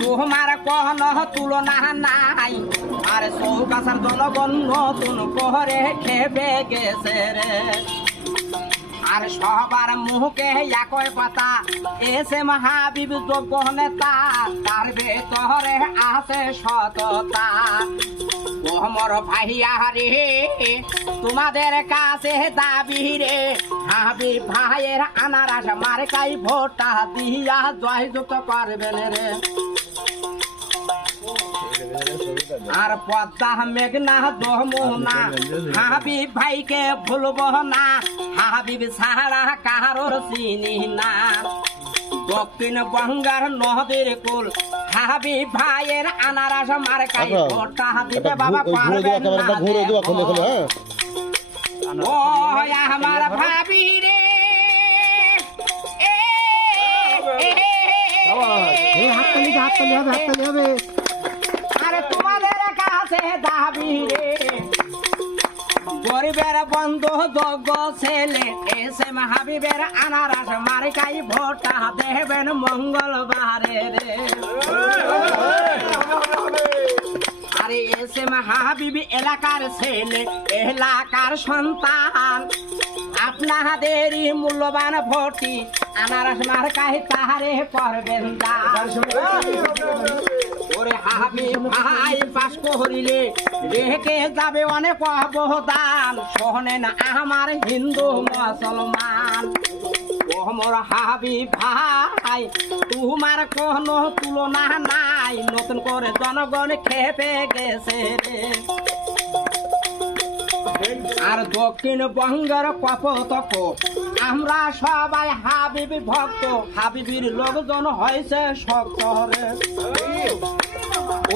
তোমার কহন তুলনা নাই। আর চৌকাছার জনগণ নতুন করে খেপে গেছে রে। আর সবার মুখে একই কথা, এসে মহাবিব যোগ্য নেতা, তার ভেতরে আছে সততা। ওমর ভাইয়া রে তোমাদের কাছে দাবি রে হাবি ভাইয়ের আনারাস মার্কাই ভোটটা দিয়া জয়যুক্ত করবেন রে। আর পদ্মা মেঘনা যমুনা হাবিব ভাইকে ভুলব না হাবিব সারা কারোর চিনি না। দক্ষিণ বঙ্গার নদীর কুল হাবিব ভাইয়ের আনারাস মার্কাই আচ্ছা, ভোটটা দিতে বাবা পারবেন ক্যামেরাটা আমার ভাবি রে। হবে আরে তোমাদের কাছে দাবি রে। গরিবের বন্ধু যোগ্য ছেলে এসে হাবিবের আনারাস মার্কাই ভোটা দেবেন মঙ্গলবারে রে। আরে এসে হাবিবি এলাকার ছেলে, এলাকার সন্তান। আপনাদেরই মূল্যবান ভোটি, আনারস মার্কাই তাহারে করবেন ওরে হাবি ভাই পাস করিলে রেখে যাবে অনেক অবদান। সহনে না আমার হিন্দু মুসলমান। ওমর হাবি ভাই, তোমার কোনো তুলনা নাই। নতুন করে জনগণ খেপে গেছে রে। আর দক্ষিণ বঙ্গের কপতক আমরা সবাই হাবিবি ভক্ত। হাবিবির লোকজন হয়েছে শক্ত রে।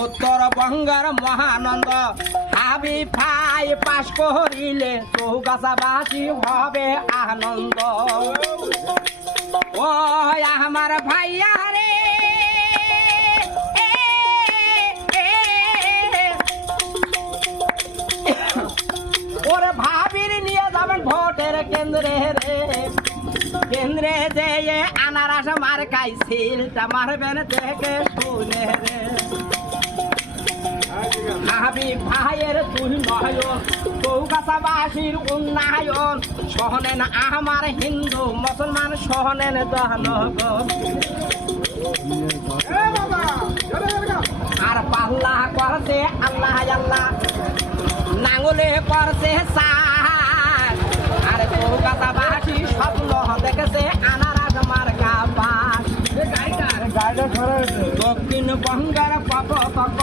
উত্তরবঙ্গের মহানন্দ হাবি ভাই পাশ করিলে চৌগাছাবাসী হবে আনন্দ। ও আমার ভাইয়া রে। ওরে ভাবির নিয়ে যাবেন ভোটের কেন্দ্রে রে। কেন্দ্রে যে আনারাস মার খাইছিলটা মারবেন দেখে শুনে রে। ভাবি ভাইয়ের তুই নয়ন চৌকাছাবাসীর উন্নয়ন। সহনেন আমার হিন্দু মুসলমান সহনেন জনগণ। আর পাল্লা করছে আল্লাহ আল্লাহ। নাঙ্গলে করছে সার। আর কলকাতাবাসী স্বপ্ন দেখেছে আনারাস মার্কা পাস দক্ষিণ বঙ্গের পপ পপ।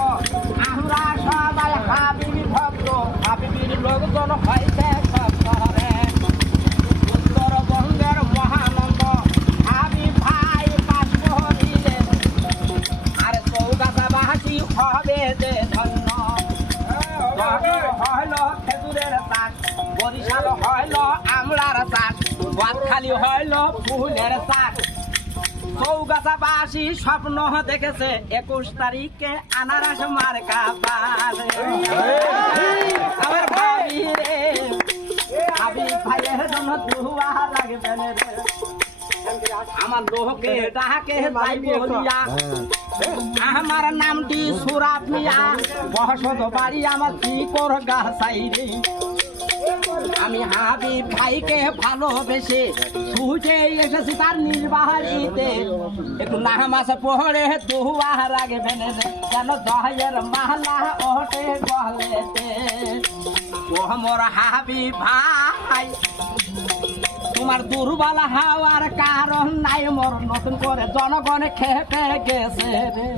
চাষ বরিশাল হইল আমলার চাষ বাদখালি হইল ফুলের চাষ চৌগাছাবাসী স্বপ্ন দেখেছে একুশ তারিখে আনারস মার্কা আমার লোহকে ডাকে আমার নামটি সুরাত মিয়া। বসত বাড়ি আমার কি কর আমি হাবি ভাইকে ভালোবেসে ছুটে এসেছি তার নির্বাহিতে। একটু নামাজ পড়ে দুয়া রাখবেন রে যেন দহের মালা ওঠে গলেতে। ও মোর হাবি ভাই, তোমার দুর্বল হওয়ার কারণ নাই, মোর নতুন করে জনগণ খেপে গেছে রে।